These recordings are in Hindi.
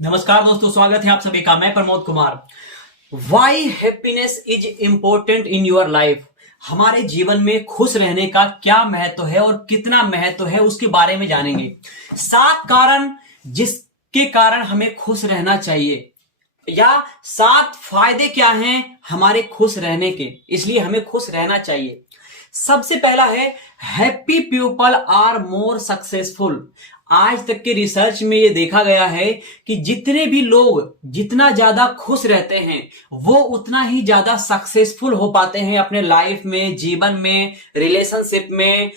नमस्कार दोस्तों, स्वागत है आप सभी का। मैं Pramod Kumar. Why happiness is important in your life. हमारे जीवन में खुश रहने का क्या महत्व है और कितना महत्व है उसके बारे में जानेंगे। 7 कारण जिसके कारण हमें खुश रहना चाहिए, या 7 फायदे क्या हैं हमारे खुश रहने के, इसलिए हमें खुश रहना चाहिए। सबसे पहला है, happy people are more successful. आज तक के रिसर्च में ये देखा गया है कि जितने भी लोग जितना ज्यादा खुश रहते हैं वो उतना ही ज्यादा सक्सेसफुल हो पाते हैं अपने लाइफ में, जीवन में, रिलेशनशिप में,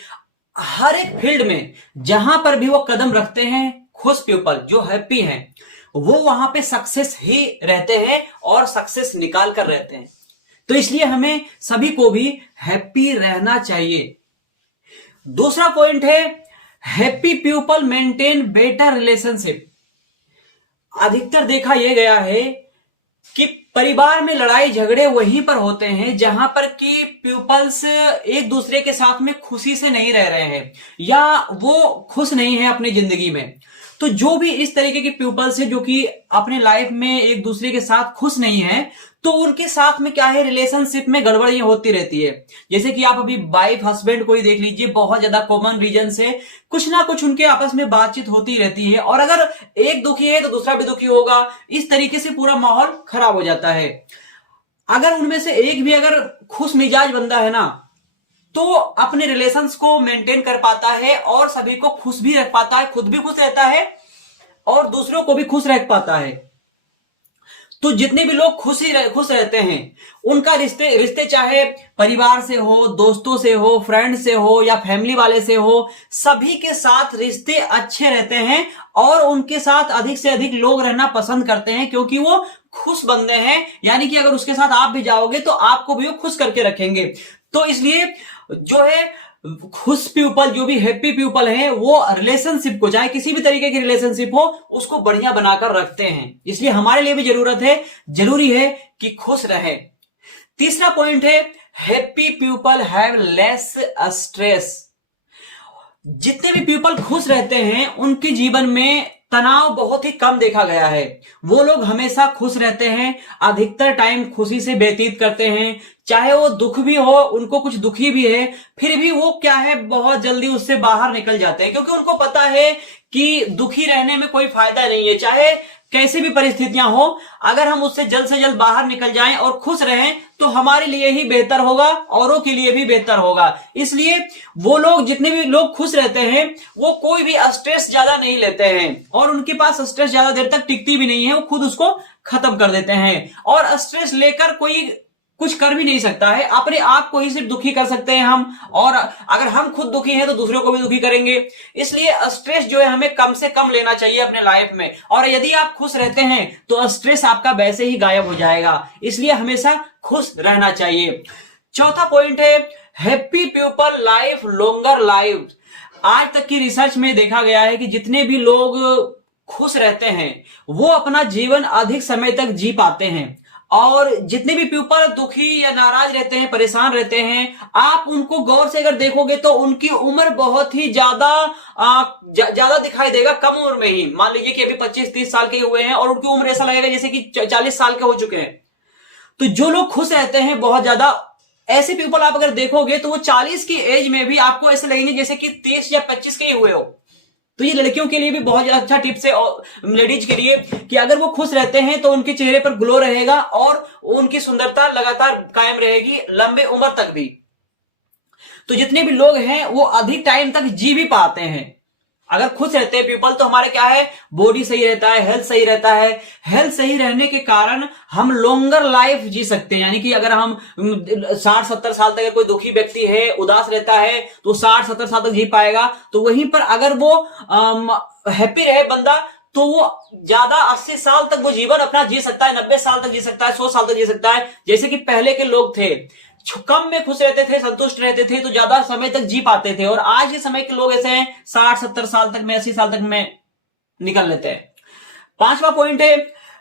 हर एक फील्ड में। जहां पर भी वो कदम रखते हैं, खुश पीपल जो हैप्पी हैं वो वहां पे सक्सेस ही रहते हैं और सक्सेस निकाल कर रहते हैं। तो इसलिए हमें सभी को भी हैप्पी रहना चाहिए। दूसरा पॉइंट है, happy people maintain better relationship. अधिकतर देखा यह गया है कि परिवार में लड़ाई झगड़े वहीं पर होते हैं जहां पर कि पीपल्स एक दूसरे के साथ में खुशी से नहीं रह रहे हैं या वो खुश नहीं है अपनी जिंदगी में। तो जो भी इस तरीके के पीपल्स है जो कि अपने लाइफ में एक दूसरे के साथ खुश नहीं है, तो उनके साथ में क्या है, रिलेशनशिप में गड़बड़ी होती रहती है। जैसे कि आप अभी वाइफ हस्बैंड को ही देख लीजिए, बहुत ज्यादा कॉमन रीजन से कुछ ना कुछ उनके आपस में बातचीत होती रहती है, और अगर एक दुखी है तो दूसरा भी दुखी होगा। इस तरीके से पूरा माहौल खराब हो जाता है। अगर उनमें से एक भी अगर खुश मिजाज बंदा है ना, तो अपने रिलेशंस को मेंटेन कर पाता है और सभी को खुश भी रख पाता है, खुद भी खुश रहता है और दूसरों को भी खुश रख पाता है। तो जितने भी लोग खुश रहते हैं उनका रिश्ते रिश्ते चाहे परिवार से हो, दोस्तों से हो, फ्रेंड से हो या फैमिली वाले से हो, सभी के साथ रिश्ते अच्छे रहते हैं और उनके साथ अधिक से अधिक लोग रहना पसंद करते हैं, क्योंकि वो खुश बंदे हैं। यानी कि अगर उसके साथ आप भी जाओगे तो आपको भी वो खुश करके रखेंगे। तो इसलिए जो है खुश पीपल, जो भी हैप्पी पीपल हैं, वो रिलेशनशिप को, चाहे किसी भी तरीके की रिलेशनशिप हो, उसको बढ़िया बनाकर रखते हैं। इसलिए हमारे लिए भी जरूरी है कि खुश रहे। तीसरा पॉइंट है, happy people have less stress. जितने भी पीपल खुश रहते हैं उनके जीवन में तनाव बहुत ही कम देखा गया है। वो लोग हमेशा खुश रहते हैं, अधिकतर टाइम खुशी से व्यतीत करते हैं। चाहे वो दुख भी हो, उनको कुछ दुखी भी है, फिर भी वो क्या है, बहुत जल्दी उससे बाहर निकल जाते हैं, क्योंकि उनको पता है कि दुखी रहने में कोई फायदा नहीं है। चाहे कैसी भी परिस्थितियां हो, अगर हम उससे जल्द से जल्द बाहर निकल जाएं और खुश रहें तो हमारे लिए ही बेहतर होगा, औरों के लिए भी बेहतर होगा। इसलिए वो लोग, जितने भी लोग खुश रहते हैं, वो कोई भी स्ट्रेस ज्यादा नहीं लेते हैं और उनके पास स्ट्रेस ज्यादा देर तक टिकती भी नहीं है, वो खुद उसको खत्म कर देते हैं। और स्ट्रेस लेकर कोई कुछ कर भी नहीं सकता है, अपने आप को ही सिर्फ दुखी कर सकते हैं हम, और अगर हम खुद दुखी हैं तो दूसरों को भी दुखी करेंगे। इसलिए स्ट्रेस जो है हमें कम से कम लेना चाहिए अपने लाइफ में, और यदि आप खुश रहते हैं तो स्ट्रेस आपका वैसे ही गायब हो जाएगा। इसलिए हमेशा खुश रहना चाहिए। चौथा पॉइंट है, happy people life longer life. आज तक की रिसर्च में देखा गया है कि जितने भी लोग खुश रहते हैं वो अपना जीवन अधिक समय तक जी पाते हैं, और जितने भी पीपल दुखी या नाराज रहते हैं, परेशान रहते हैं, आप उनको गौर से अगर देखोगे तो उनकी उम्र बहुत ही ज्यादा दिखाई देगा कम उम्र में ही। मान लीजिए कि अभी 25-30 साल के हुए हैं और उनकी उम्र ऐसा लगेगा जैसे कि 40 साल के हो चुके हैं। तो जो लोग खुश रहते हैं बहुत ज्यादा, ऐसे पीपल आप अगर देखोगे तो वो 40 की एज में भी आपको ऐसे लगेंगे जैसे कि 30 या 25 के ही हुए हो। तो ये लड़कियों के लिए भी बहुत अच्छा टिप्स है, और लेडीज के लिए, कि अगर वो खुश रहते हैं तो उनके चेहरे पर ग्लो रहेगा और उनकी सुंदरता लगातार कायम रहेगी लंबे उम्र तक भी। तो जितने भी लोग हैं वो अधिक टाइम तक जी भी पाते हैं अगर खुश रहते हैं पीपल। तो हमारे क्या है, बॉडी सही रहता है, हेल्थ सही रहता है। हेल्थ सही रहने के कारण हम लॉन्गर लाइफ जी सकते हैं। यानी कि अगर हम 60-70 साल तक कोई दुखी व्यक्ति है, उदास रहता है, तो 60-70 साल तक जी पाएगा। तो वहीं पर अगर वो हैप्पी रहे बंदा, तो वो ज्यादा 80 साल तक वो जीवन अपना जी सकता है, 90 साल तक जी सकता है, 100 साल तक जी सकता है। जैसे कि पहले के लोग थे, कम में खुश रहते थे, संतुष्ट रहते थे, तो ज्यादा समय तक जी पाते थे। और आज के समय के लोग ऐसे हैं, 60-70 साल तक में, 80 साल तक में निकल लेते हैं। पांचवा पॉइंट है,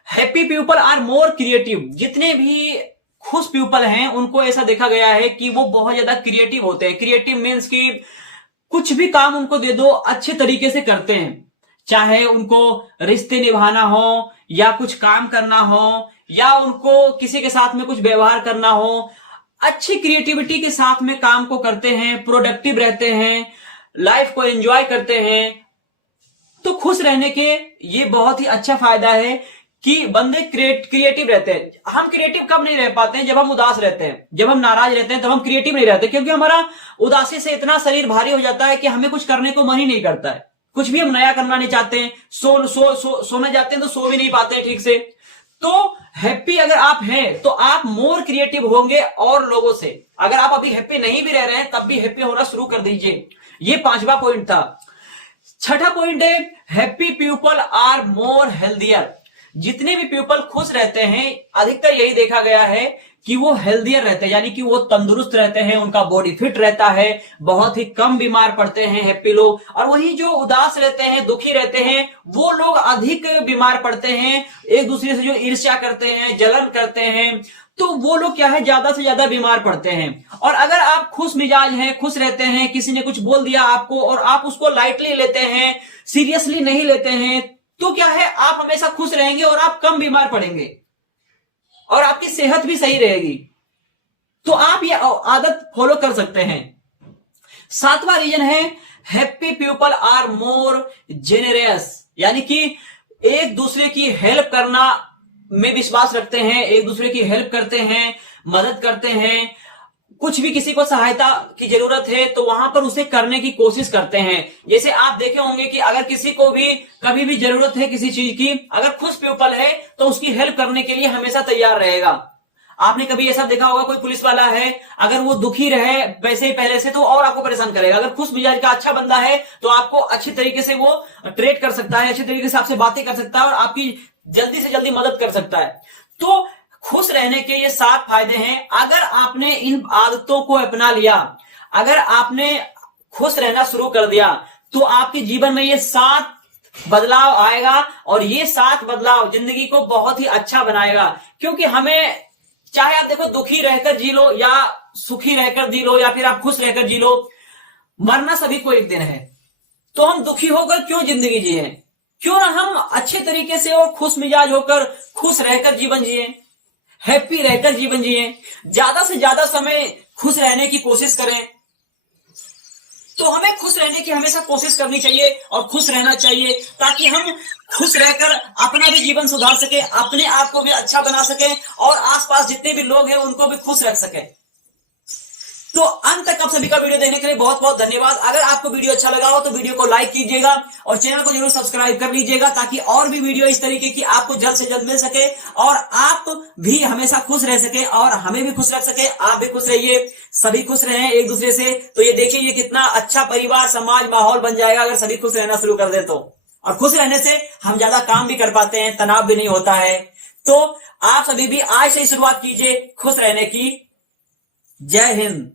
happy people are more creative. जितने भी खुश पीपल हैं उनको ऐसा देखा गया है कि वो बहुत ज्यादा क्रिएटिव होते हैं। क्रिएटिव मीन्स कि कुछ भी काम उनको दे दो अच्छे तरीके से करते हैं। चाहे उनको रिश्ते निभाना हो या कुछ काम करना हो या उनको किसी के साथ में कुछ व्यवहार करना हो, अच्छी क्रिएटिविटी के साथ में काम को करते हैं, प्रोडक्टिव रहते हैं, लाइफ को एंजॉय करते हैं, तो खुश रहने के ये बहुत ही अच्छा फायदा है कि बंदे क्रिएटिव रहते हैं। हम क्रिएटिव कब नहीं रह पाते हैं? जब हम उदास रहते हैं, जब हम नाराज रहते हैं, तब हम क्रिएटिव नहीं रहते, क्योंकि हमारा उदासी से इतना शरीर भारी हो जाता है कि हमें कुछ करने को मन ही नहीं करता है, कुछ भी हम नया करना नहीं चाहते हैं। सोने जाते हैं तो सो भी नहीं पाते हैं ठीक से। तो हैप्पी अगर आप हैं तो आप मोर क्रिएटिव होंगे और लोगों से। अगर आप अभी हैप्पी नहीं भी रह रहे हैं तब भी हैप्पी होना शुरू कर दीजिए। ये 5वां पॉइंट था। छठा पॉइंट है happy people are more healthier. जितने भी पीपल खुश रहते हैं अधिकतर यही देखा गया है कि वो हेल्दियर रहते हैं, यानी कि वो तंदुरुस्त रहते हैं, उनका बॉडी फिट रहता है, बहुत ही कम बीमार पड़ते हैं हैप्पी लोग। और वही जो उदास रहते हैं, दुखी रहते हैं, वो लोग अधिक बीमार पड़ते हैं। एक दूसरे से जो ईर्ष्या करते हैं, जलन करते हैं, तो वो लोग क्या है, ज्यादा से ज्यादा बीमार पड़ते हैं। और अगर आप खुश मिजाज हैं, खुश रहते हैं, किसी ने कुछ बोल दिया आपको और आप उसको लाइटली लेते हैं, सीरियसली नहीं लेते हैं, तो क्या है, आप हमेशा खुश रहेंगे और आप कम बीमार पड़ेंगे और आपकी सेहत भी सही रहेगी। तो आप ये आदत फॉलो कर सकते हैं। 7वां रीजन है happy people are more generous, यानी कि एक दूसरे की हेल्प करना में विश्वास रखते हैं, एक दूसरे की हेल्प करते हैं, मदद करते हैं। कुछ भी किसी को सहायता की जरूरत है तो वहां पर उसे करने की कोशिश करते हैं। जैसे आप देखे होंगे कि अगर किसी को भी कभी भी जरूरत है किसी चीज की, अगर खुश पीपल है तो उसकी हेल्प करने के लिए हमेशा तैयार रहेगा। आपने कभी ऐसा देखा होगा, कोई पुलिस वाला है, अगर वो दुखी रहे वैसे ही पहले से, तो और आपको परेशान करेगा। अगर खुश मिजाज का अच्छा बंदा है तो आपको अच्छी तरीके से वो ट्रीट कर सकता है, अच्छी तरीके से आपसे बातें कर सकता है और आपकी जल्दी से जल्दी मदद कर सकता है। तो खुश रहने के ये 7 फायदे हैं। अगर आपने इन आदतों को अपना लिया, अगर आपने खुश रहना शुरू कर दिया, तो आपके जीवन में ये 7 बदलाव आएगा और ये 7 बदलाव जिंदगी को बहुत ही अच्छा बनाएगा। क्योंकि हमें, चाहे आप देखो दुखी रहकर जी लो या सुखी रहकर जी लो या फिर आप खुश रहकर जी लो, मरना सभी को एक दिन है। तो हम दुखी होकर क्यों जिंदगी जिए? क्यों ना हम अच्छे तरीके से और खुश मिजाज होकर खुश रहकर जीवन जिए, हैप्पी रहकर जीवन जिए, ज्यादा से ज्यादा समय खुश रहने की कोशिश करें। तो हमें खुश रहने की हमेशा कोशिश करनी चाहिए और खुश रहना चाहिए, ताकि हम खुश रहकर अपना भी जीवन सुधार सके, अपने आप को भी अच्छा बना सके और आसपास जितने भी लोग हैं उनको भी खुश रख सके। तो अंत तक आप सभी का वीडियो देखने के लिए बहुत बहुत धन्यवाद। अगर आपको वीडियो अच्छा लगा हो तो वीडियो को लाइक कीजिएगा और चैनल को जरूर सब्सक्राइब कर लीजिएगा, ताकि और भी वीडियो इस तरीके की आपको जल्द से जल्द मिल सके और आप भी हमेशा खुश रह सके और हमें भी खुश रख सके। आप भी खुश रहिए, सभी खुश रहें एक दूसरे से। तो ये देखिए, ये कितना अच्छा परिवार, समाज, माहौल बन जाएगा अगर सभी खुश रहना शुरू कर दे तो। और खुश रहने से हम ज्यादा काम भी कर पाते हैं, तनाव भी नहीं होता है। तो आप सभी भी आज से ही शुरुआत कीजिए खुश रहने की। जय हिंद।